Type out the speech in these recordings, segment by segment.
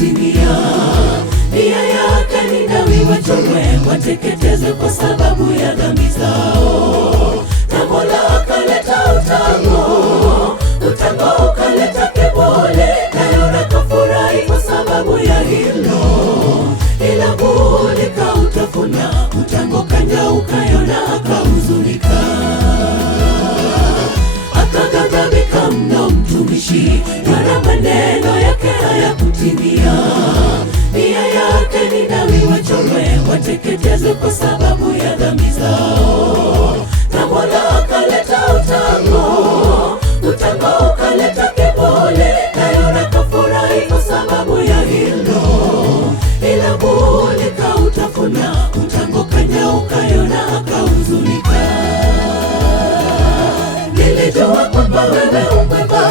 kutimia. Nia yake ni Daudi wachomwe, wateketezwe kwa sababu ya dhambi zao. Na Mola akaleta utango ukaleta kiburi, nayo nakafurahi kwa sababu ya hilo. Ila budi kautafuna utango, kanyauka Yona akahuzunika, akaghadhabika mno mtumishi Yona, maneno yake hayakutimia. Nia yake ni Daudi wachomwe, wateketezwe kwa sababu ya dhambi zao. Na Mola akaleta utango ukaleta kiburi, nayo nakafurahi kwa sababu ya hilo. Ila budi kautafuna utango, kanyauka Yona akahuzunika. Nilijua kwamba wewe umwema,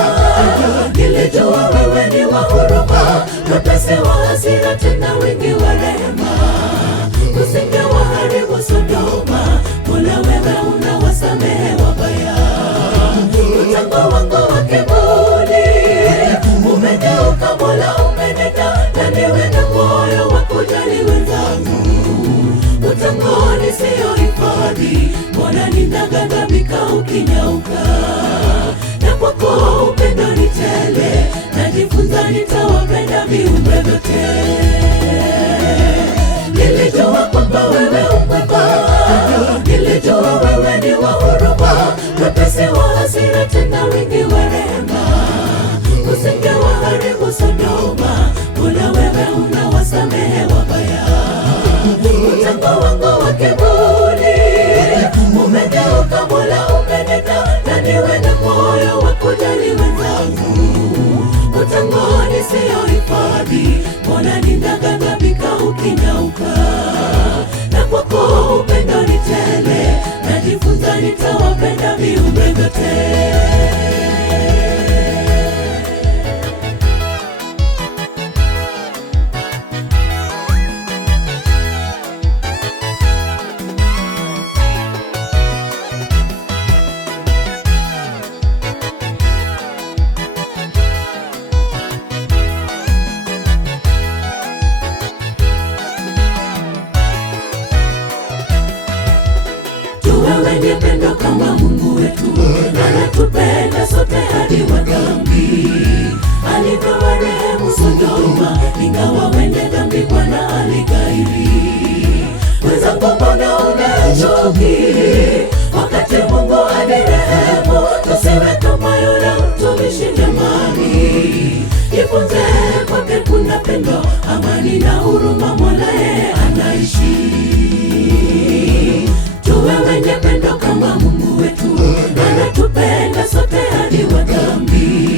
nilijua wewe ni wa huruma, mwepesi wa hasira tena wingi wa rehema. Usingewaharibu Sodoma, Mola wewe unawasamehe wabaya. Utango wangu wa kiburi umegeuka, Mola umenena, na niwe na moyo wa kujali wenzangu. Utangoni siyo hifadhi, Mola ninaghadhabika ukinyauka. Na kwako upendo ni tele, najifunza nitawapenda viumbe vyote. Nilijua kwamba wewe umwema, nilijua wewe ni wa huruma, mwepesi wa hasira tena wingi wa rehema. Usingewaharibu Sodoma, Mola wewe unawasamehe wabaya. Utango wangu wa kiburi umegeuka, Mola umenena, na niwe na moyo wa kujali wenzangu. Utangoni siyo hifadhi, Mola ninaghadhabika ukinyauka. Na kwako upendo ni tele, najifunza nitawapenda viumbe vyote. Wenye pendo kama Mungu wetu, anatupenda sote hadi wa dhambi. Alivyowarehemu Sodoma, ingawa wenye dhambi Bwana alighairi. Wenzangu, mbona unachoki wakati Mungu alirehemu? Tusiwe kama Yona mtumishi jamani. Jifunze kwake, kuna pendo, amani na huruma, Mola yeye anaishi. Tuwe wenye pendo kama Mungu wetu, anatupenda sote hadi wa dhambi.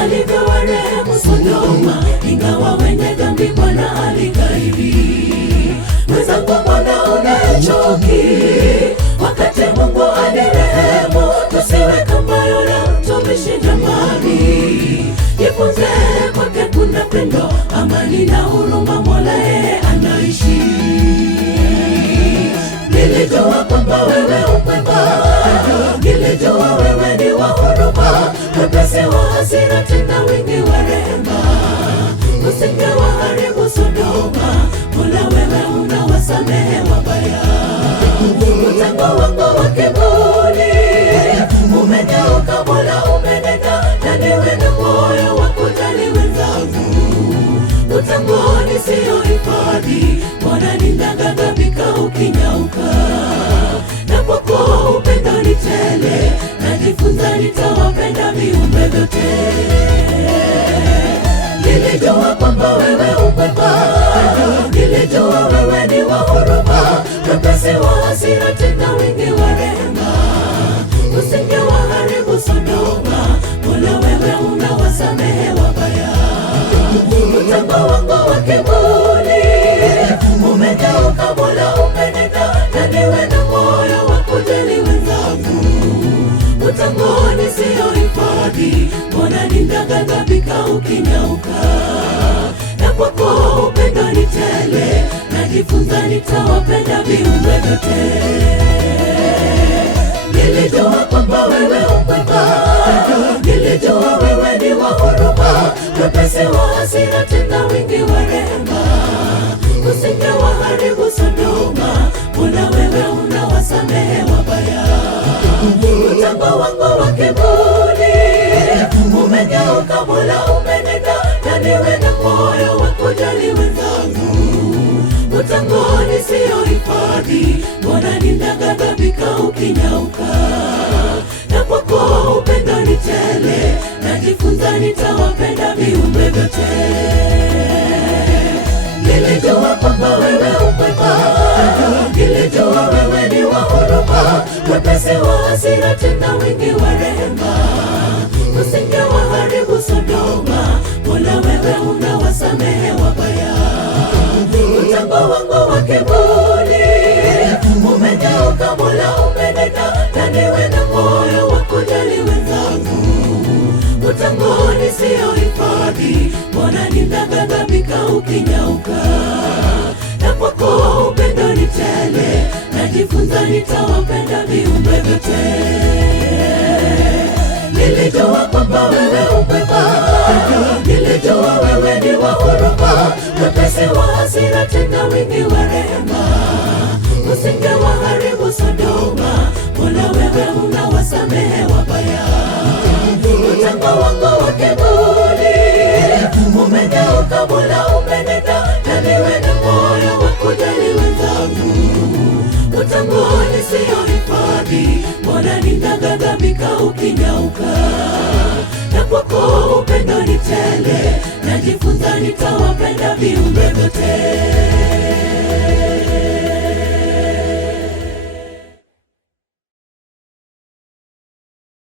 Alivyowarehemu Sodoma, ingawa wenye dhambi Bwana alighairi. Mwenzangu, mbona unachoki wakati Mungu alirehemu? Tusiwe kama Yona mtumishi jamani. Jifunze kwake, kuna pendo, amani na huruma, Mola yeye anaishi. Nilijua kwamba wewe umwema, nilijua wewe ni wa huruma, mwepesi wa hasira tena wingi wa rehema. Usingewaharibu Sodoma, Mola wewe unawasamehe wabaya. Utango wangu wa kiburi umegeuka, Mola umenena, na niwe na moyo wa kujali wenzangu. Utangoni siyo hifadhi, Mola ninaghadhabika ukinyauka. Na kwako upendo ni tele, najifunza nitawapenda viumbe vyote. Nilijua kwamba wewe umwema, nilijua wewe ni wa huruma, mwepesi wa hasira tena wingi wa rehema. Usingewaharibu Sodoma, Mola wewe unawasamehe wabaya. Utango wangu wa kiburi umegeuka, Mola umenena, na niwe na moyo wa kujali wenzangu. Utangoni siyo hifadhi, Mola ninaghadhabika ukinyauka. Na kwako upendo ni tele, najifunza nitawapenda viumbe vyote. Nilijua kwamba wewe umwema, nilijua wewe ni wa huruma, mwepesi wa hasira, tena wingi wa rehema, usingewaharibu Sodoma. Mbona wewe unawasamehe wabaya? Mtambo wangu wa kiburi umegeuka, Mola umenena, na niwe na moyo wa kujali wenzangu. Utangoni siyo hifadhi, mbona ninaghadhabika ukinyauka? Na kwa kuwa upendo ni tele, najifunza nitawapenda viumbe vyote. Nilijua kwamba wewe umwema, nilijua wewe ni wa huruma, mwepesi wa hasira, tena wingi wa rehema, usingewaharibu Sodoma. Mola wewe unawasamehe wabaya. Mtambo wangu wa kiburi umegeuka, Mola umenena, na niwe na moyo wa kujali wenzangu. Utangoni siyo hifadhi, mbona ninaghadhabika ukinyauka? Na kwa kuwa upendo ni tele, najifunza nitawapenda viumbe vyote. Nilijua kwamba wewe umwema, nilijua wewe ni wa huruma, mwepesi wa hasira, tena wingi wa rehema, usingewaharibu Sodoma. Mola wewe unawasamehe wabaya. Mtambo wangu wa kiburi umegeuka, Mola umenena, na niwe na moyo wa kujali wenzangu. Utangoni siyo hifadhi, mbona ninaghadhabika ukinyauka? Na kwa kuwa upendo ni tele, najifunza nitawapenda viumbe vyote.